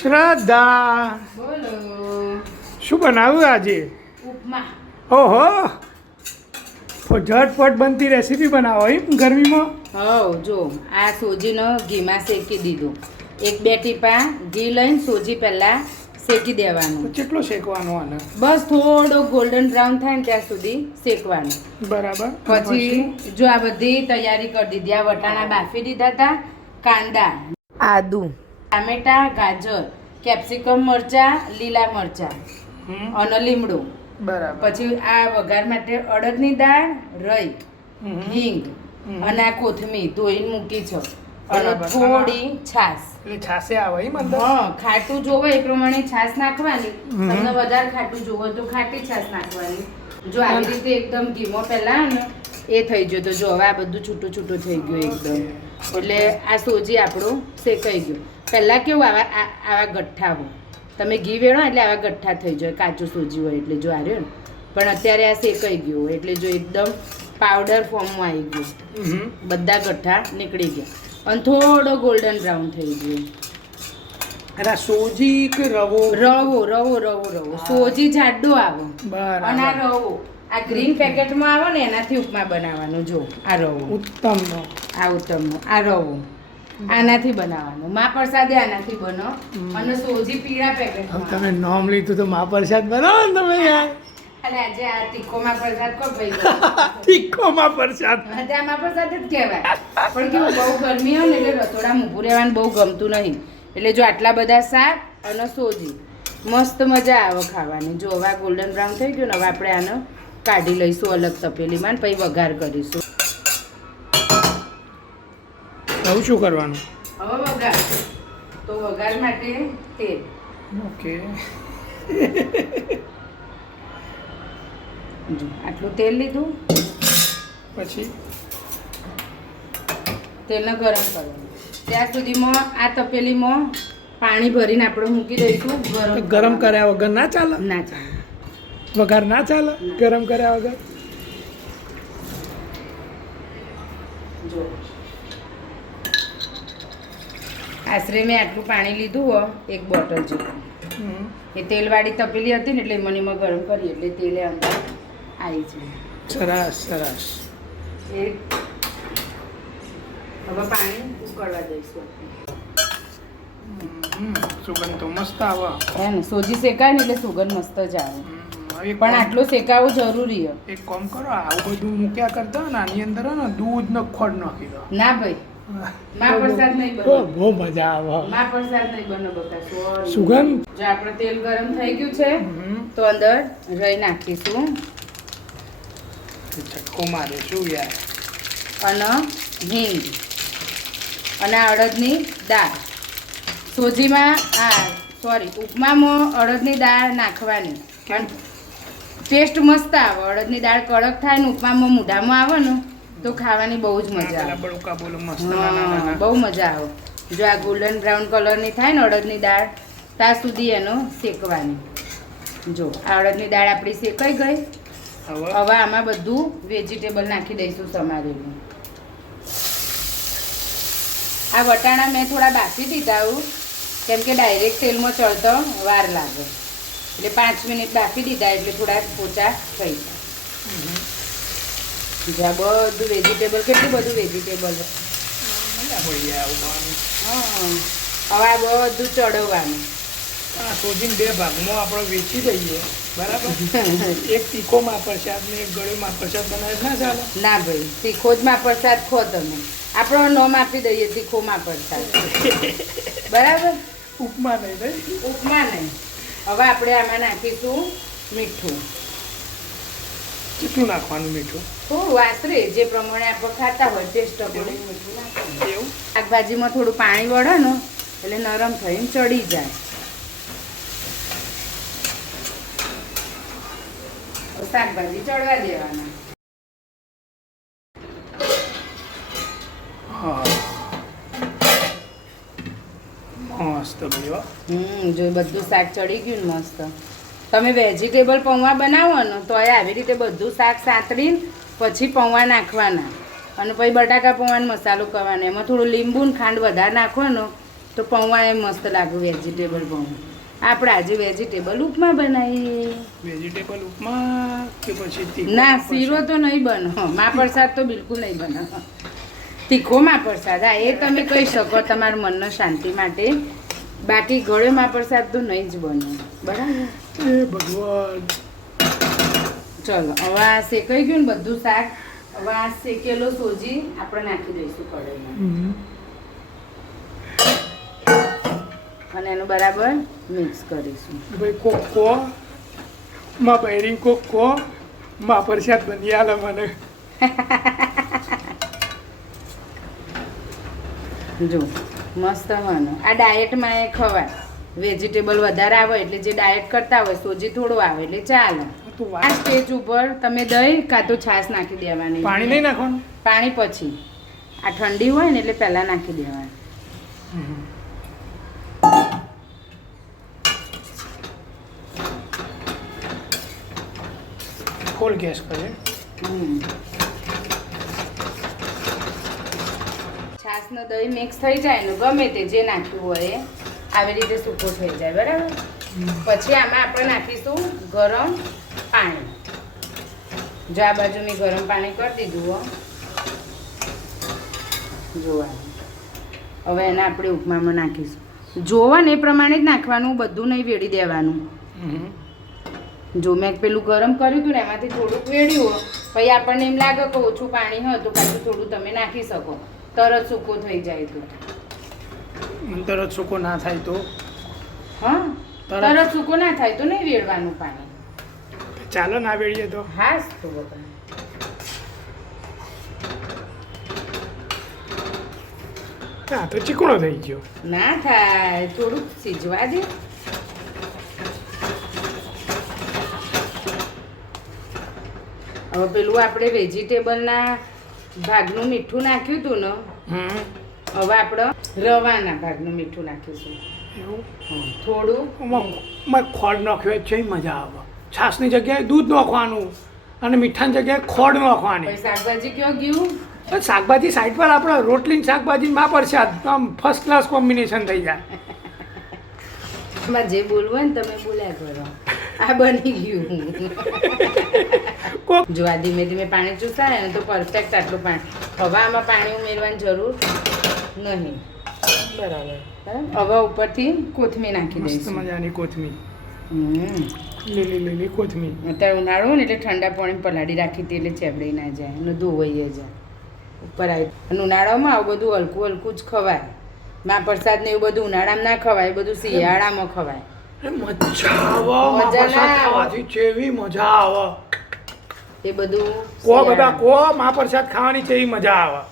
શ્રદ્ધા, બોલો. શું બનાવ્યું આજે? ઉપમા. ઓહો, ઝટપટ બનતી રેસીપી બનાવો એમ ગરમીમાં? હવ જો આ સોજીનો ઘીમાં શેકી દીધું. એક બે ટીપા ઘી લઈને સોજી પહેલાં શેકી દેવાનું. કેટલો શેકવાનો આને? બસ થોડો ગોલ્ડન બ્રાઉન થાય ને ત્યાં સુધી શેકવાનું. બરાબર. પછી જો આ બધી તૈયારી કરી દીધી. આ વટાણા બાફી દીધા હતા, કાંદા, આદુ, ટામેટા, ગાજર, કેપ્સિકમ, મરચાં, લીલા મરચાં અને લીમડો. બરાબર. પછી આ વઘાર માટે અડદની દાળ, રઈ, હિંગ અને આ કોથમીર ધોઈને મૂકી છે અને થોડી છાશ. એટલે છાશે આવે એમ અંદર? હા, ખાટું જોવે એ પ્રમાણે છાશ નાખવાની. તમને વધારે ખાટું જોવે તો ખાટી છાશ નાખવાની. જો આવી રીતે એકદમ ધીમો પહેલા ને એ થઈ ગયો તો જો હવે આ બધું છૂટું છૂટું થઈ ગયું એકદમ. એટલે આ સોજી આપણું શેકાઈ ગયું. પહેલાં કેવું આવા ગઠ્ઠા હોય, તમે ઘી વેણો એટલે આવા ગઠ્ઠા થઈ જાય, કાચું સોજી હોય એટલે જો આ રહ્યો ને. પણ અત્યારે આ શેકાઈ ગયું હોય એટલે જો એકદમ પાવડર ફોર્મમાં આવી ગયું. બધા ગઠ્ઠા નીકળી ગયા અને થોડો ગોલ્ડન બ્રાઉન થઈ ગયો. અરે સોજી કે રવો? રવો રવો રવો રવો સોજી જાડો આવે અને આ બરાબર. રવો આ ગ્રીન પેકેટમાં આવે ને એનાથી ઉપમા બનાવવાનું. જો આ રવો ઉત્તમનો. આ ઉત્તમનો આ રવો આનાથી બનાવવાનું. મા પ્રસાદે આનાથી બનો અને સોજી પીળા પેકેટમાં. તમે નામ લીધું તો મા પ્રસાદ બનાવો ને તમે યાર. અને આજે આ તીખોમાં પ્રસાદ કો ભાઈ તીખો મા પ્રસાદ. આજે આમાં પ્રસાદ જ કહેવાય. પણ કેવું બહુ ગરમી હોય ને એટલે રસોડામાં ઊભું રહેવાનું બહુ ગમતું નહીં. એટલે જો આટલા બધા શાક અને સોજી મસ્ત મજા આવે ખાવાની. જો હવે ગોલ્ડન બ્રાઉન થઈ ગયું ને હવે આપણે આને કાઢી લઈશું અલગ તપેલીમાં ને પછી વઘાર કરીશું. હવે શું કરવાનું? હવે વઘાર તો વઘાર માટે તેલ. ઓકે. જો આટલું તેલ લીધું. પછી તેલને ગરમ કરવાનું. ત્યાં સુધીમાં આ તપેલીમાં પાણી ભરીને આપણે મૂકી દઈશું. ગરમ કર્યા વગર ના ચાલે? ના ચાલે. વઘાર ના ચાલે ગરમ કર્યા વગર? જો આશરે મેં આટલું પાણી લીધું હો, એક બોટલ જેટલું. એ તેલવાળી તપેલી હતી ને એટલે મનીમાં ગરમ કરી એટલે તેલે અંદર આવી છે. સરસ સરસ. એ હવે પાણી ઉકળવા દઈશું. સુગંધ તો મસ્ત આવે. હે ને સોજી શેકાય ને એટલે સુગંધ મસ્ત જ આવે. પણ આટલું શેકાવું જરૂરી છે. એક કામ કરો, આવું બધું મૂક્યા કરતા ને આની અંદર ને દૂધ ને ખોડ નાખી દો. ના ભાઈ, મા પ્રસાદ નહીં બનો. બહુ મજા આવે. મા પ્રસાદ નહીં બનો બકા. સુગંધ. જો આપણે તેલ ગરમ થઈ ગયું છે તો અંદર રઈ નાખીશું છટકો મારે શું યાર. અને હિંગ અને અડદની દાળ. સોજીમાં ઉપમામાં અડદની દાળ નાખવાની. ટેસ્ટ મસ્ત આવે. અડદની દાળ કડક થાય ને ઉપમામાં મૂઢામાં આવે ને તો ખાવાની બહુ જ મજા આવે. બહુ મજા આવે. જો આ ગોલ્ડન બ્રાઉન કલરની થાય ને અડદની દાળ ત્યાં સુધી એનો શેકવાની. જો આ અડદની દાળ આપણી શેકાઈ ગઈ. હવે આમાં બધું વેજીટેબલ નાખી દઈશું સમારેલું. આ વટાણા મેં થોડા બાફી દીધા કેમ કે ડાયરેક્ટ તેલમાં ચડતો વાર લાગે એટલે 5 મિનિટ બાફી દીધા એટલે થોડા પોચા થઈ જાય. બધું વેજીટેબલ કેટલું બધું વેજીટેબલ. હવે આ બધું ચડવવાનું. સોજીને 2 ભાગમાં આપણે વેચી દઈએ. બરાબર. એક તીખો મા પ્રસાદ ને એક ગળ્યો મા પ્રસાદ બનાવે ના ચાલે? ના ભાઈ, તીખો જ મા પ્રસાદ ખો તમે. આપણો નોમ આપી દઈએ તીખો મા પ્રસાદ. બરાબર. ઉપમા નહીં. ઉપમા નહીં. હવે આપણે આમાં નાખીશું મીઠું. કેટલું નાખવાનું મીઠું? થોડું આશરે જે પ્રમાણે આપણે ખાતા હોય ટેસ્ટ અકોર્ડિંગ મીઠું નાખવાનું. એવું? શાકભાજીમાં થોડું પાણી વળે ને એટલે નરમ થઈને ચડી જાય. શાકભાજી ચડવા દેવાના. મસ્ત ભાઈ. જો બધું શાક ચડી ગયું ને મસ્ત. તમે વેજીટેબલ પૌવા બનાવો ને તો આવી રીતે બધું શાક સાંતળીને પછી પૌવા નાખવાના અને પછી બટાકા પૌવાનો મસાલો કરવાનો. એમાં થોડું લીંબુ ને ખાંડ વધારે નાખવાનો તો પૌવા એ મસ્ત લાગે વેજીટેબલ પૌવા. આપણે આજે વેજીટેબલ ઉપમા બનાવીએ. વેજીટેબલ ઉપમા કે પછી તીખો ના મહાપ્રસાદ? શીરો તો નહીં બનો, મહાપ્રસાદ તો બિલકુલ નહીં બનો. તીખો મહાપ્રસાદ, હા એ તમે કહી શકો તમારા મનનો શાંતિ માટે. બાકી ગળ્યો મહાપ્રસાદ તો નહીં જ બનો. બરાબર. એ ભગવાન. ચલો હવે આ શેકાઈ ગયું ને બધું શાક. હવે આ શેકેલો સોજી આપણે નાખી દઈશું કઢાઈમાં અને એનું બરાબર મિક્સ કરીશું. ભાઈ કોક કો માં બૈરી કોક કો માં પ્રસાદ બની આલે મને. જો મસ્ત બનો. આ ડાયટમાં એ ખવાય. વેજીટેબલ વધારે આવે એટલે જે ડાયટ કરતા હોય સોજી થોડું આવે એટલે ચાલે. તું આ વાત. સ્ટેજ ઉપર તમે દહીં કાં તો છાશ નાખી દેવાની. પાણી નહીં નાખવાનું? પાણી પછી. આ ઠંડી હોય ને એટલે પહેલાં નાખી દેવાની. ખોલ ગેસ કરે. છાશનો દહીં મિક્સ થઈ જાય ને ગમે તે જે નાખ્યું હોય એ આવી રીતે સૂકો થઈ જાય. બરાબર. પછી આમાં આપણે નાખીશું ગરમ પાણી. જો આ બાજુ મેં ગરમ પાણી કરી દીધું હો. જોવા હવે એને આપણે ઉપમામાં નાખીશું. જોવા ને એ પ્રમાણે જ નાખવાનું, બધું નહીં વેડી દેવાનું. જો મેં પેલું ગરમ કર્યું હતું ને એમાંથી થોડુંક વેડ્યું પછી આપણને એમ લાગે કે ઓછું પાણી હોય તો પાછું થોડું તમે નાખી શકો. તરત સૂકો થઈ જાય તો. તરત સૂકો ના થાય તો હા તરત સૂકો ના થાય તો નહીં વેડવાનું પાણી. ચાલો ના વેળીએ તો. હા તો બાપા. હા તો ચીકણો થઈ ગયો. ના થાય, થોડુંક સીજવા દે. હવે પેલું આપણે વેજીટેબલના ભાગનું મીઠું નાખ્યું હતું ને, હવે આપણે રવાના ભાગનું મીઠું નાખીશું. એવું થોડું માં ખોડ નાખ્યો છે મજા આવે. છાશની જગ્યાએ દૂધ નાખવાનું અને મીઠાની જગ્યાએ ખોડ નાખવાની. પછી શાકભાજી કયો ગયું? શાકભાજી સાઈડ પર આપણે રોટલી શાકભાજી માં પ્રસાદ આમ ફર્સ્ટ ક્લાસ કોમ્બિનેશન થઈ જાય. તમારે જે બોલવું હોય ને તમે બોલ્યા કરો. આ બની ગયું. જો આ ધીમે ધીમે પાણી ચૂસાય ને તો પરફેક્ટ આટલું પાણી. હવે આમાં પાણી ઉમેરવાની જરૂર નહીં. બરાબર. હવે ઉપરથી કોથમીર નાખી મસ્ત દઈશું. મજાની કોથમીર. હમ. લીલી લીલી કોથમીર. અત્યારે ઉનાળો હોય ને એટલે ઠંડા પાણી પલાળી રાખી હતી એટલે ચેબડી ના જાય અને ધોવાઈ જાય ઉપર આવી. અને ઉનાળામાં આવું બધું હલકું હલકું જ ખવાય. મહાપ્રસાદ ને એવું બધું ઉનાળામાં ના ખવાય, બધું શિયાળામાં ખવાય. મજા આવે. મજા ના આવે. ખાવાથી જેવી મજા આવે. એ બધું કો બધા કો મહાપ્રસાદ ખાવાની છે એવી મજા આવે.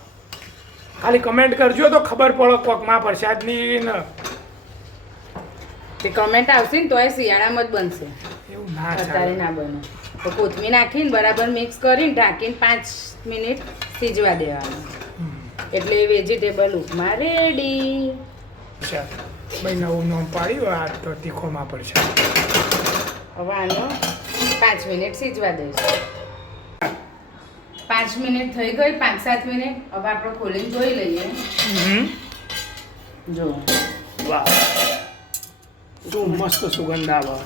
ખાલી કમેન્ટ કરજો તો ખબર પડે કોક મહાપ્રસાદની ને. તે કમેન્ટ આવશે ને તો એ શિયાળામાં જ બનશે. એવું ના અત્યારે ચાલે. ના બને. તો કોથમીર નાખીને બરાબર મિક્સ કરીને ઢાંકીને 5 મિનિટ સીજવા દેવાનું. એટલે વેજીટેબલ ઉપમા રેડી. ચાલ ભાઈ નવું નામ પાડ્યું આ તો તીખો મહાપ્રસાદ. હવે આનો 5 મિનિટ સીજવા દઈશું. 5 મિનિટ થઈ ગઈ, 5-7 મિનિટ. હવે આપણે ખોલીને જોઈ લઈએ. જો વાહ શું મસ્ત સુગંધ આવે.